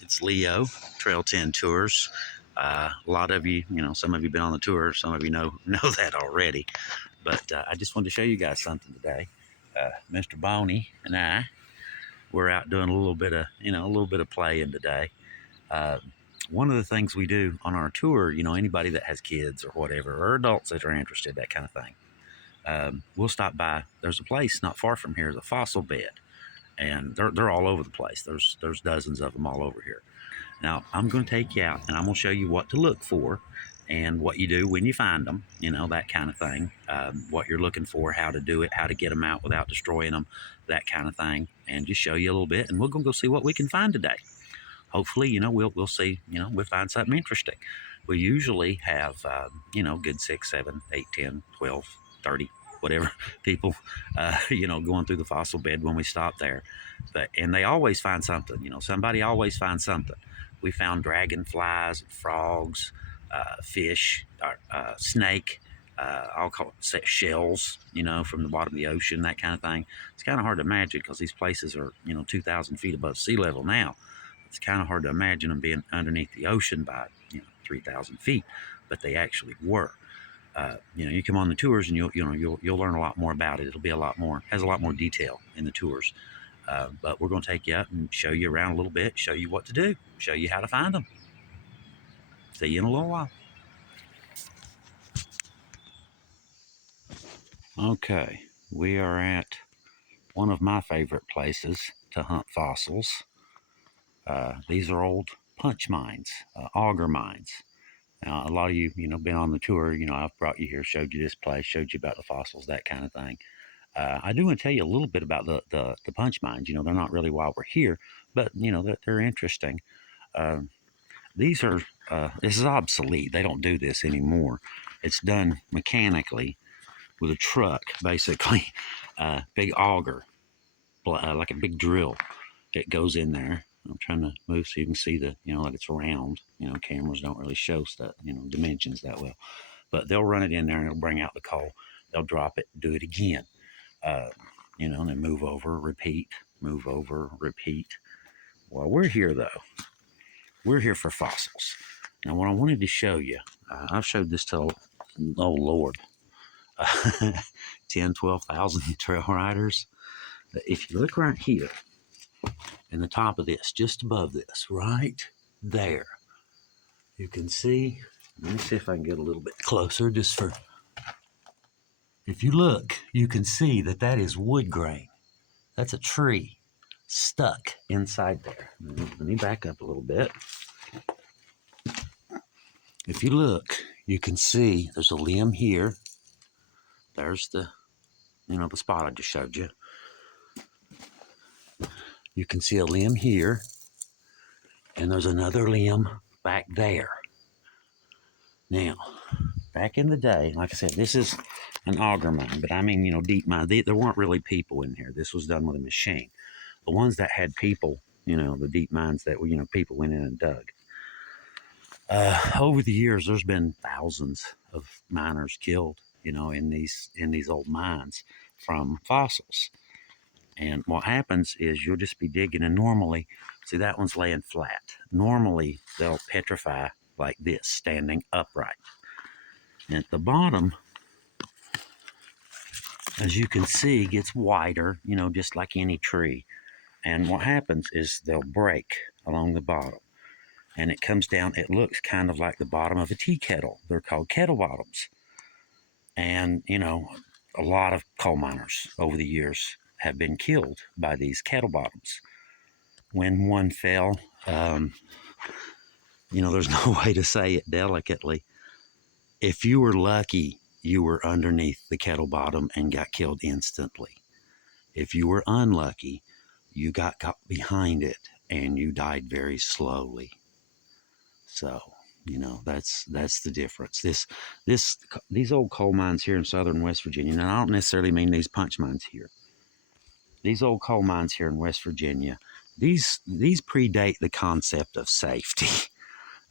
It's Leo, Trail 10 Tours. A lot of you, some of you been on the tour, some of you know that already. But I just wanted to show you guys something today. Mr. Boney and I, we're out doing a little bit of playing today. Uh, One of the things we do on our tour, anybody that has kids or whatever, or adults that are interested, that kind of thing, we'll stop by. There's a place not far from here, the fossil bed, and they're all over the place. There's dozens of them all over here. Now I'm going to take you out and I'm going to show you what to look for and what you do when you find them, that kind of thing. What you're looking for, how to do it, how to get them out without destroying them, that kind of thing, and just show you a little bit. And we're going to go see what we can find today. Hopefully, we'll see, we'll find something interesting. We usually have, good 6, 7, 8, 10, 12, 30, whatever people, going through the fossil bed when we stop there. And they always find something, somebody always finds something. We found dragonflies, frogs, fish, snake, I'll call it shells, from the bottom of the ocean, that kind of thing. It's kind of hard to imagine because these places are, 2,000 feet above sea level now. It's kind of hard to imagine them being underneath the ocean by 3,000 feet, but they actually were. You come on the tours and you'll learn a lot more about it. It'll be has a lot more detail in the tours. But we're going to take you out and show you around a little bit, show you what to do, show you how to find them. See you in a little while. Okay, we are at one of my favorite places to hunt fossils. These are old punch mines, auger mines. Now, a lot of you, been on the tour, I've brought you here, showed you this place, showed you about the fossils, that kind of thing. I do want to tell you a little bit about the punch mines. They're not really why we're here, but, they're interesting. These are, this is obsolete. They don't do this anymore. It's done mechanically with a truck, basically, big auger, like a big drill. It goes in there. I'm trying to move so you can see that it's round. Cameras don't really show stuff, dimensions that well. But they'll run it in there and it'll bring out the coal. They'll drop it, do it again. And then move over, repeat, move over, repeat. Well, we're here though. We're here for fossils. Now, what I wanted to show you, I've showed this to, oh Lord, 10, 12,000 trail riders. But if you look right here, in the top of this, just above this, right there, you can see, let me see if I can get a little bit closer if you look, you can see that is wood grain. That's a tree stuck inside there. Let me back up a little bit. If you look, you can see there's a limb here. There's the spot I just showed you. You can see a limb here, and there's another limb back there. Now, back in the day, like I said, this is an auger mine, but I mean, deep mine. There weren't really people in here. This was done with a machine. The ones that had people, the deep mines that were, people went in and dug. Over the years, there's been thousands of miners killed, in these old mines from fossils. And what happens is you'll just be digging, and normally, see, that one's laying flat. Normally, they'll petrify like this, standing upright. And at the bottom, as you can see, gets wider, just like any tree. And what happens is they'll break along the bottom. And it comes down, it looks kind of like the bottom of a tea kettle. They're called kettle bottoms. And, a lot of coal miners over the years have been killed by these kettle bottoms. When one fell, there's no way to say it delicately. If you were lucky, you were underneath the kettle bottom and got killed instantly. If you were unlucky, you got behind it and you died very slowly. So, that's the difference. These old coal mines here in southern West Virginia, and I don't necessarily mean these punch mines here. These old coal mines here in West Virginia, these predate the concept of safety.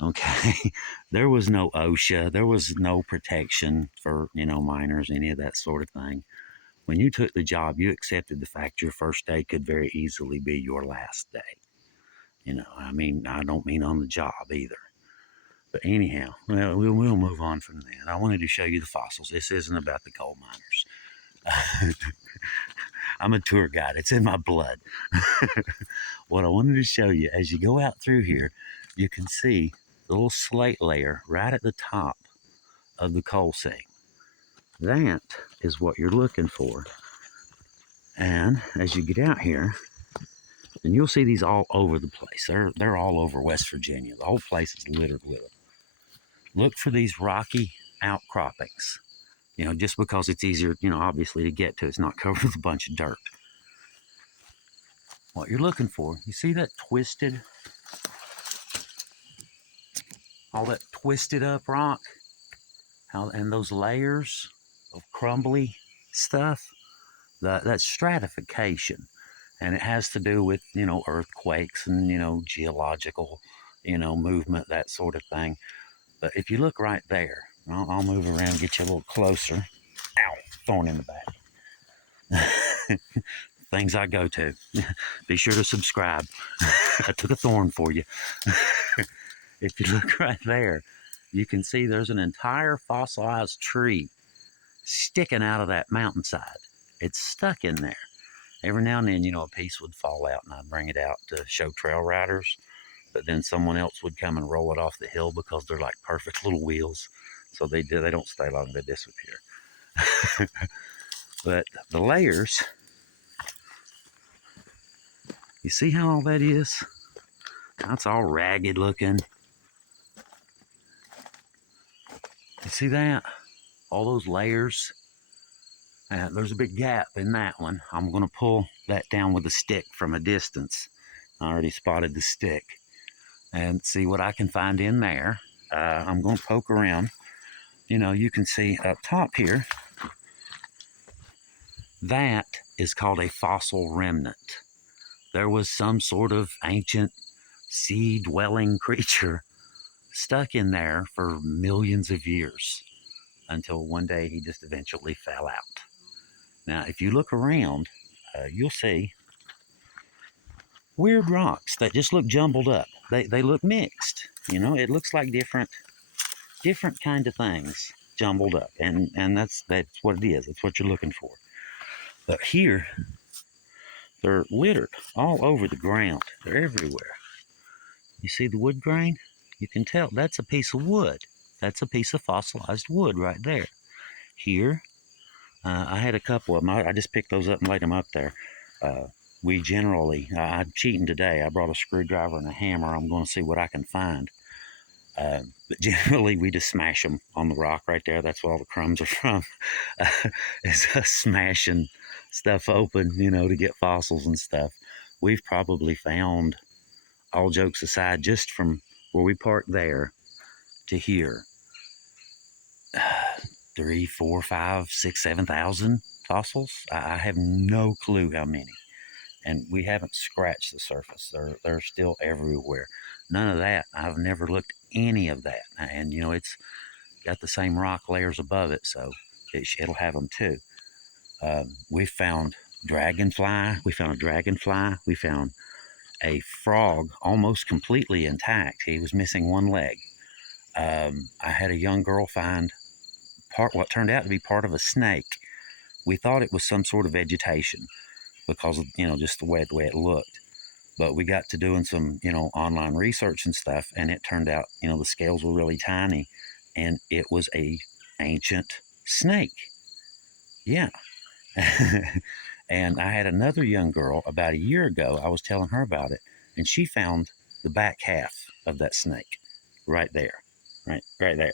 Okay, there was no OSHA, there was no protection for miners, any of that sort of thing. When you took the job, you accepted the fact your first day could very easily be your last day. You know, I mean, I don't mean on the job either. But anyhow, well, we'll move on from that. I wanted to show you the fossils. This isn't about the coal miners. I'm a tour guide. It's in my blood. What I wanted to show you, as you go out through here, you can see the little slate layer right at the top of the coal seam. That is what you're looking for. And as you get out here, and you'll see these all over the place. They're all over West Virginia. The whole place is littered with them. Look for these rocky outcroppings. You know, just because it's easier, you know, obviously to get to. It's not covered with a bunch of dirt. What you're looking for, you see that twisted, all that twisted up rock? And those layers of crumbly stuff? That's stratification. And it has to do with, you know, earthquakes and, you know, geological, you know, movement, that sort of thing. But if you look right there, I'll move around and get you a little closer. Ow, thorn in the back. Things I go to. Be sure to subscribe. I took a thorn for you. If you look right there, you can see there's an entire fossilized tree sticking out of that mountainside. It's stuck in there. Every now and then, you know, a piece would fall out and I'd bring it out to show trail riders, but then someone else would come and roll it off the hill because they're like perfect little wheels. So they don't stay long, they disappear. But the layers, you see how all that is? That's all ragged looking. You see that? All those layers. There's a big gap in that one. I'm going to pull that down with a stick from a distance. I already spotted the stick. And see what I can find in there. I'm going to poke around. You know, you can see up top here, that is called a fossil remnant. There was some sort of ancient sea-dwelling creature stuck in there for millions of years until one day he just eventually fell out. Now, if you look around, you'll see weird rocks that just look jumbled up. They look mixed. You know, it looks like different kind of things jumbled up, and that's what it is. That's what you're looking for. But here, they're littered all over the ground. They're everywhere. You see the wood grain? You can tell that's a piece of wood. That's a piece of fossilized wood right there. Here, I had a couple of them. I just picked those up and laid them up there. We generally, I'm cheating today. I brought a screwdriver and a hammer. I'm going to see what I can find. But generally, we just smash them on the rock right there. That's where all the crumbs are from. It's us smashing stuff open, you know, to get fossils and stuff. We've probably found, all jokes aside, just from where we parked there to here, 3, 4, 5, 6, 7,000 fossils. I have no clue how many. And we haven't scratched the surface. They're still everywhere. None of that. I've never looked any of that. And, you know, it's got the same rock layers above it, so it'll have them too. We found dragonfly. We found a dragonfly. We found a frog almost completely intact. He was missing one leg. I had a young girl find what turned out to be part of a snake. We thought it was some sort of vegetation because of, you know, just the way it looked. But we got to doing some, you know, online research and stuff, and it turned out, you know, the scales were really tiny, and it was a ancient snake. Yeah. And I had another young girl about a year ago. I was telling her about it, and she found the back half of that snake right there, right there.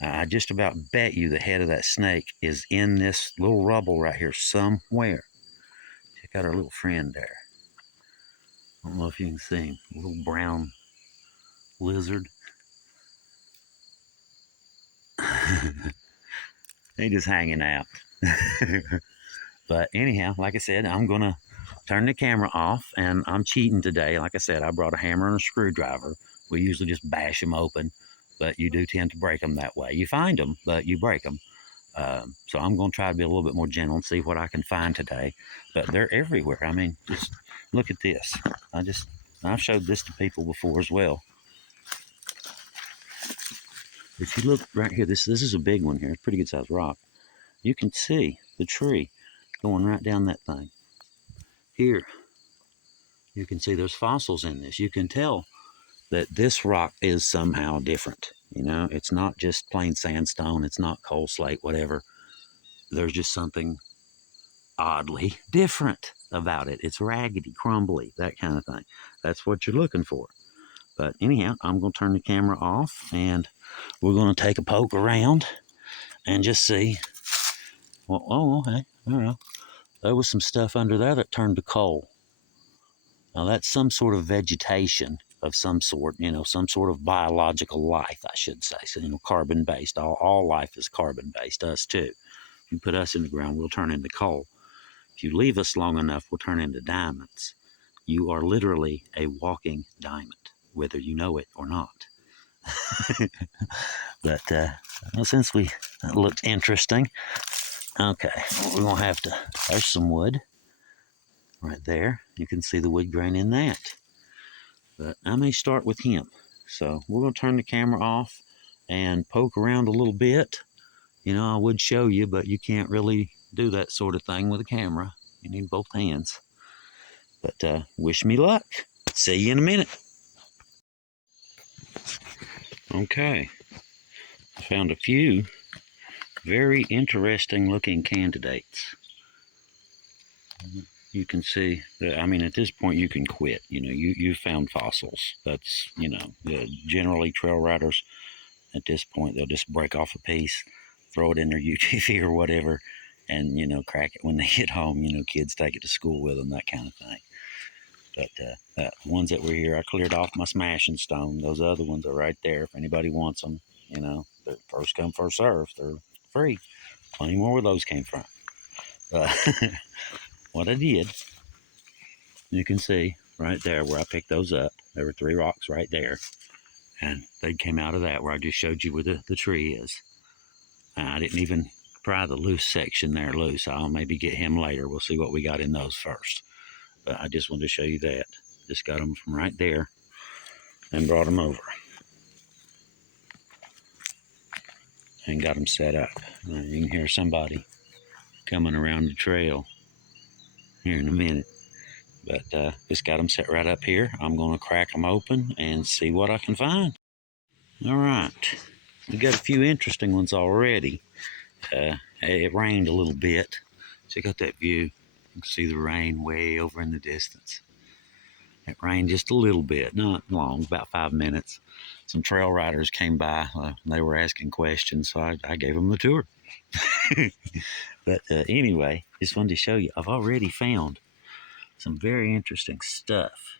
I just about bet you the head of that snake is in this little rubble right here somewhere. Check out our little friend there. I don't know if you can see him. A little brown lizard. He's just hanging out. But anyhow, like I said, I'm going to turn the camera off, and I'm cheating today. Like I said, I brought a hammer and a screwdriver. We usually just bash them open, but you do tend to break them that way. You find them, but you break them. So I'm going to try to be a little bit more gentle and see what I can find today. But they're everywhere. I mean, just look at this. I just I've showed this to people before as well. If you look right here, this is a big one here. It's a pretty good sized rock. You can see the tree going right down that thing. Here, you can see there's fossils in this. You can tell that this rock is somehow different. You know, it's not just plain sandstone. It's not coal slate, whatever. There's just something oddly different about it. It's raggedy, crumbly, that kind of thing. That's what you're looking for. But anyhow, I'm going to turn the camera off and we're going to take a poke around and just see. Well, oh, okay. I don't know. There was some stuff under there that turned to coal. Now that's some sort of vegetation of some sort, you know, some sort of biological life, I should say. So, you know, carbon-based. All life is carbon-based, us too. You put us in the ground, we'll turn into coal. If you leave us long enough, we'll turn into diamonds. You are literally a walking diamond, whether you know it or not. But well, since that looked interesting, okay, we're going to have to, there's some wood right there. You can see the wood grain in that. But I may start with him. So we're going to turn the camera off and poke around a little bit. You know, I would show you, but you can't really do that sort of thing with a camera. You need both hands. But wish me luck. See you in a minute. Okay. I found a few very interesting looking candidates. You can see that, I mean, at this point you can quit. You know, you found fossils. That's, you know, generally trail riders at this point, they'll just break off a piece, throw it in their UTV or whatever, and, you know, crack it when they get home. You know, kids take it to school with them, that kind of thing. But the ones that were here, I cleared off my smashing stone. Those other ones are right there. If anybody wants them, you know, they're first come, first serve. They're free. Plenty more where those came from. What I did, you can see right there where I picked those up. There were 3 rocks right there. And they came out of that where I just showed you where the tree is. I didn't even pry the loose section there loose. I'll maybe get him later. We'll see what we got in those first. But I just wanted to show you that. Just got them from right there and brought them over. And got them set up. You can hear somebody coming around the trail here in a minute. But just got them set right up here. I'm going to crack them open and see what I can find. All right. We got a few interesting ones already. It rained a little bit. Check out that view. You can see the rain way over in the distance. It rained just a little bit, not long, about 5 minutes. Some trail riders came by. They were asking questions, so I gave them the tour. But anyway, just wanted to show you. I've already found some very interesting stuff.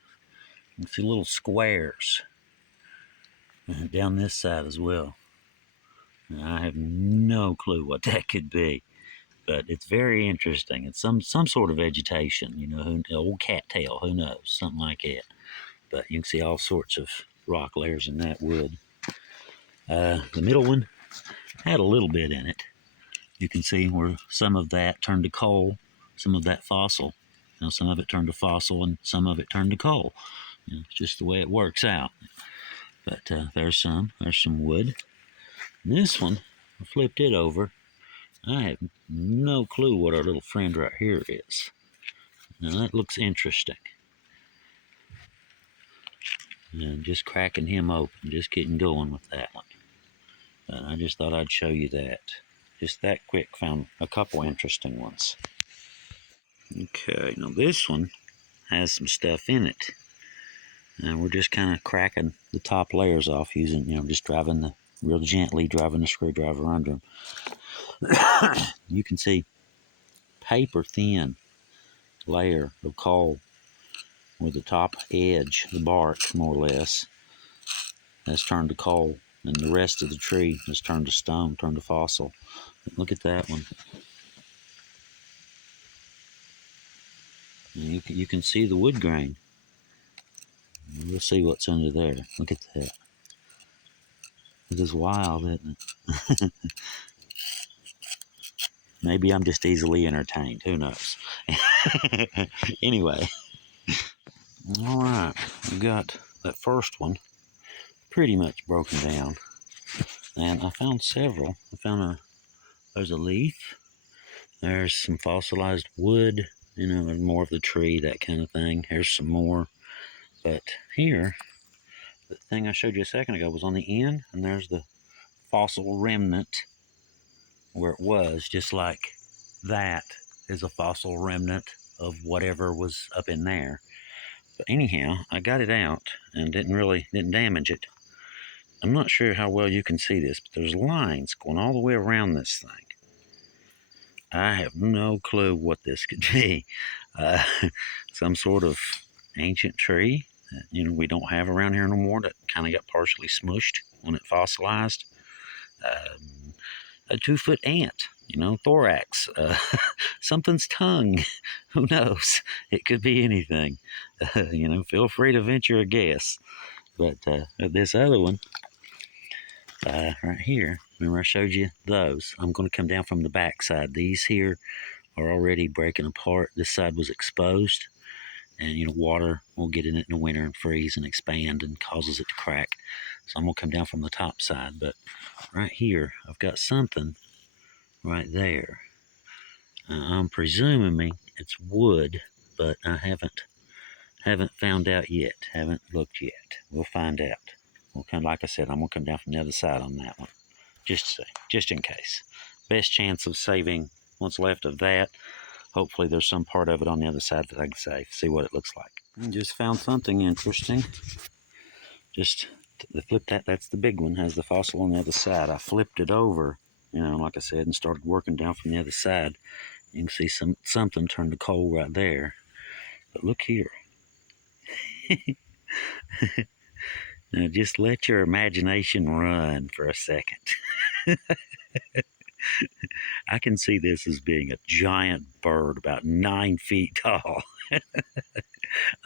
You can see little squares down this side as well. I have no clue what that could be, but it's very interesting. It's some sort of vegetation, you know, old cattail, who knows, something like that. But you can see all sorts of rock layers in that wood. The middle one had a little bit in it. You can see where some of that turned to coal, some of that fossil. You know, some of it turned to fossil and some of it turned to coal. You know, it's just the way it works out. But there's some wood. And this one, I flipped it over. I have no clue what our little friend right here is. Now that looks interesting. And just cracking him open, just getting going with that one. I just thought I'd show you that. Just that quick, found a couple interesting ones. Okay, now this one has some stuff in it. And we're just kind of cracking the top layers off using, you know, just real gently driving the screwdriver under them. You can see paper thin layer of coal with the top edge, the bark more or less, has turned to coal, and the rest of the tree has turned to stone, turned to fossil. Look at that one. And you can see the wood grain. We'll see what's under there. Look at that. It is wild, isn't it? Maybe I'm just easily entertained. Who knows? Anyway, All right, we got that first one pretty much broken down, and I found several. There's a leaf, there's some fossilized wood, more of the tree, that kind of thing. Here's some more, but here, the thing I showed you a second ago was on the end, and there's the fossil remnant where it was, just like that is a fossil remnant of whatever was up in there. But anyhow, I got it out and didn't damage it. I'm not sure how well you can see this, but there's lines going all the way around this thing. I have no clue what this could be. Uh, some sort of ancient tree that, we don't have around here no more, that kind of got partially smushed when it fossilized. A 2-foot ant, thorax, something's tongue. Who knows? It could be anything. Feel free to venture a guess. But this other one, right here, remember I showed you those? I'm going to come down from the back side. These here are already breaking apart. This side was exposed, and water will get in it in the winter and freeze and expand and causes it to crack. So I'm going to come down from the top side. But right here, I've got something right there. I'm presuming it's wood, but I haven't found out yet. Haven't looked yet. We'll find out. Like I said, I'm gonna come down from the other side on that one, just in case. Best chance of saving what's left of that. Hopefully, there's some part of it on the other side that I can save. See what it looks like. I just found something interesting. Just to flip that. That's the big one. Has the fossil on the other side. I flipped it over, like I said, and started working down from the other side. You can see something turned to coal right there. But look here. Now just let your imagination run for a second. I can see this as being a giant bird about 9 feet tall.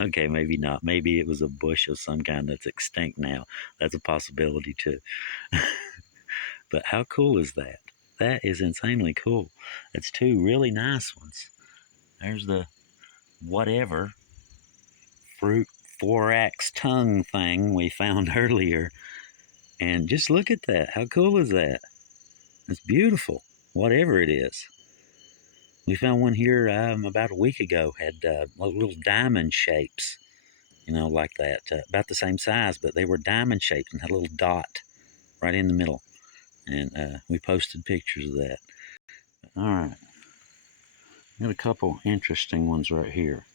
Okay, maybe not. Maybe it was a bush of some kind that's extinct now. That's a possibility too. But how cool is that? That is insanely cool. It's two really nice ones. There's the whatever fruit thorax tongue thing we found earlier. And just look at that. How cool is that? It's beautiful, whatever it is. We found one here about a week ago, had little diamond shapes, like that, about the same size, but they were diamond shaped and had a little dot right in the middle. And we posted pictures of that. All right. Got a couple interesting ones right here.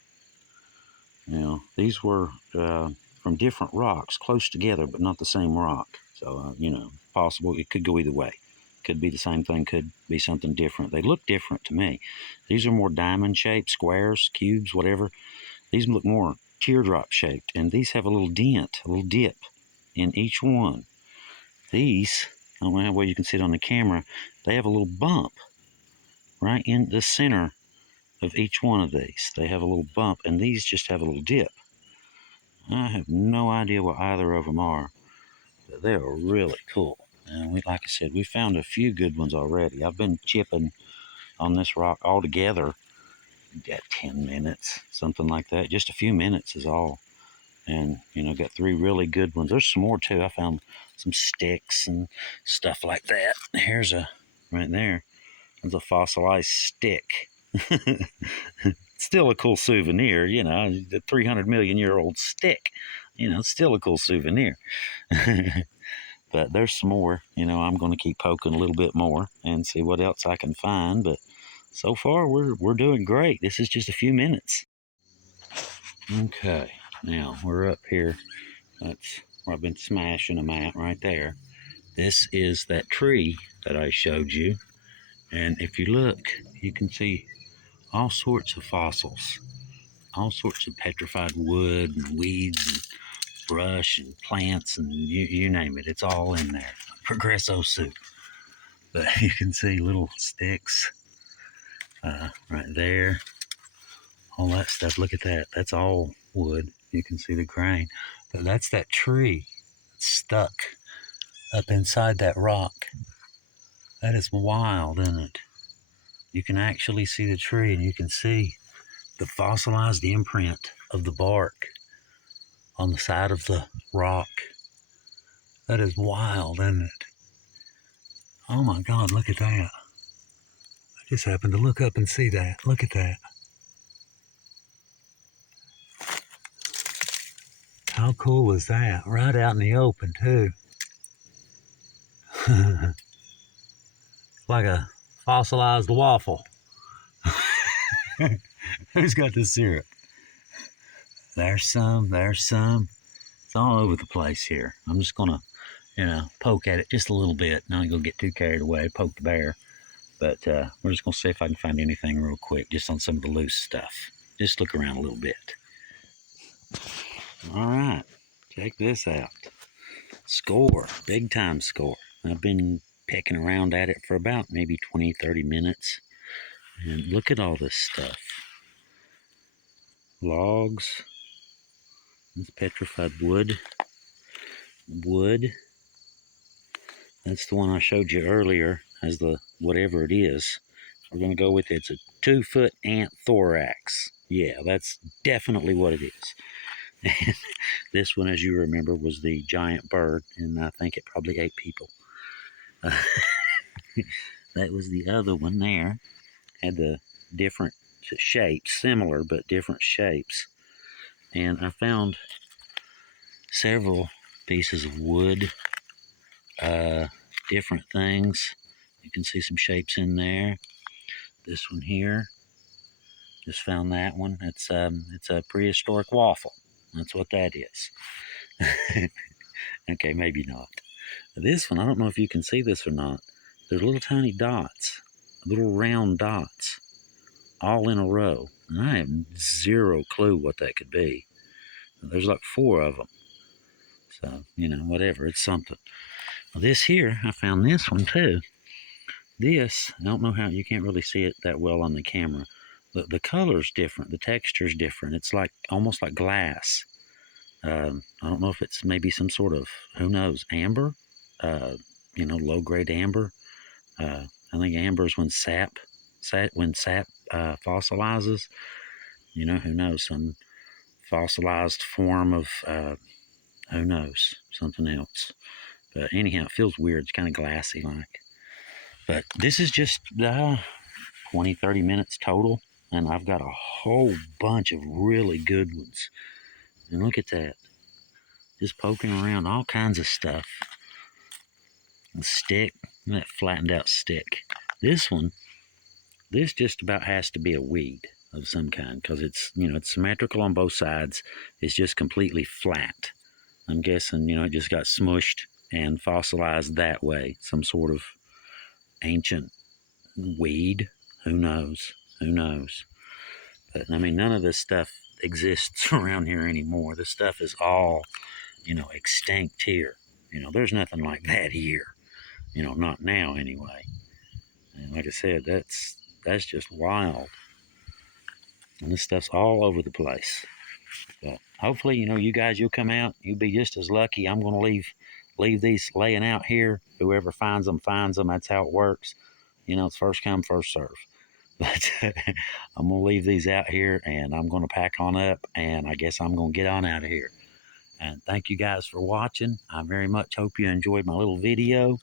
These were from different rocks, close together, but not the same rock. So, possible it could go either way. Could be the same thing, could be something different. They look different to me. These are more diamond shaped, squares, cubes, whatever. These look more teardrop shaped, and these have a little dent, a little dip in each one. These, I don't know how well you can see it on the camera, they have a little bump right in the center of each one of these. They have a little bump, and these just have a little dip. I have no idea what either of them are, but they are really cool. And like I said, we found a few good ones already. I've been chipping on this rock altogether, 10 minutes, something like that. Just a few minutes is all. And, got 3 really good ones. There's some more too. I found some sticks and stuff like that. Here's right there. There's a fossilized stick. Still a cool souvenir, the 300 million year old stick. Still a cool souvenir. But there's some more. I'm going to keep poking a little bit more and see what else I can find. But so far, we're doing great. This is just a few minutes. Okay, now we're up here. That's where I've been smashing them at right there. This is that tree that I showed you. And if you look, you can see all sorts of fossils, all sorts of petrified wood and weeds and brush and plants and you name it. It's all in there. Progresso soup. But you can see little sticks right there. All that stuff. Look at that. That's all wood. You can see the grain. But that's that tree stuck up inside that rock. That is wild, isn't it? You can actually see the tree, and you can see the fossilized imprint of the bark on the side of the rock. That is wild, isn't it? Oh my God, look at that. I just happened to look up and see that. Look at that. How cool is that? Right out in the open, too. Like a fossilized waffle. Who's got the syrup? There's some, there's some. It's all over the place here. I'm just gonna, poke at it just a little bit. Not gonna get too carried away, poke the bear. But we're just gonna see if I can find anything real quick, just on some of the loose stuff. Just look around a little bit. All right, check this out. Score, big time score. I've been pecking around at it for about maybe 20-30 minutes. And look at all this stuff. Logs. That's petrified wood. Wood. That's the one I showed you earlier as the whatever it is. We're going to go with it. It's a 2-foot ant thorax. Yeah, that's definitely what it is. And this one, as you remember, was the giant bird, and I think it probably ate people. That was the other one there. Had the different shapes, similar but different shapes. And I found several pieces of wood, different things. You can see some shapes in there. This one here, just found that one. It's a prehistoric waffle. That's what that is. Okay, maybe not. This one, I don't know if you can see this or not. There's little tiny dots, little round dots, all in a row. And I have zero clue what that could be. There's like 4 of them. So, whatever, it's something. Well, this here, I found this one too. This, I don't know how, you can't really see it that well on the camera. The color's different, the texture's different. It's like, almost like glass. I don't know if it's maybe some sort of, who knows, amber? Low-grade amber. I think amber is when sap fossilizes. Who knows, some fossilized form of, who knows, something else. But anyhow, it feels weird. It's kind of glassy like. But this is just 20-30 minutes total, and I've got a whole bunch of really good ones. And look at that. Just poking around all kinds of stuff. A stick, that flattened out stick. This one, this just about has to be a weed of some kind, because it's, it's symmetrical on both sides. It's just completely flat. I'm guessing, it just got smushed and fossilized that way. Some sort of ancient weed. Who knows? Who knows? But, none of this stuff exists around here anymore. This stuff is all, extinct here. There's nothing like that here. Not now anyway. And like I said, that's just wild. And this stuff's all over the place. But hopefully, you guys, you'll come out. You'll be just as lucky. I'm going to leave these laying out here. Whoever finds them, finds them. That's how it works. It's first come, first serve. But I'm going to leave these out here, and I'm going to pack on up, and I guess I'm going to get on out of here. And thank you guys for watching. I very much hope you enjoyed my little video.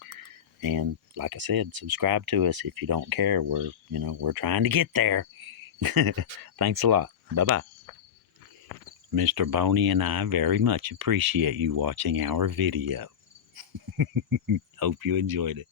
And like I said, subscribe to us if you don't care. We're trying to get there. Thanks a lot. Bye-bye. Mr. Boney and I very much appreciate you watching our video. Hope you enjoyed it.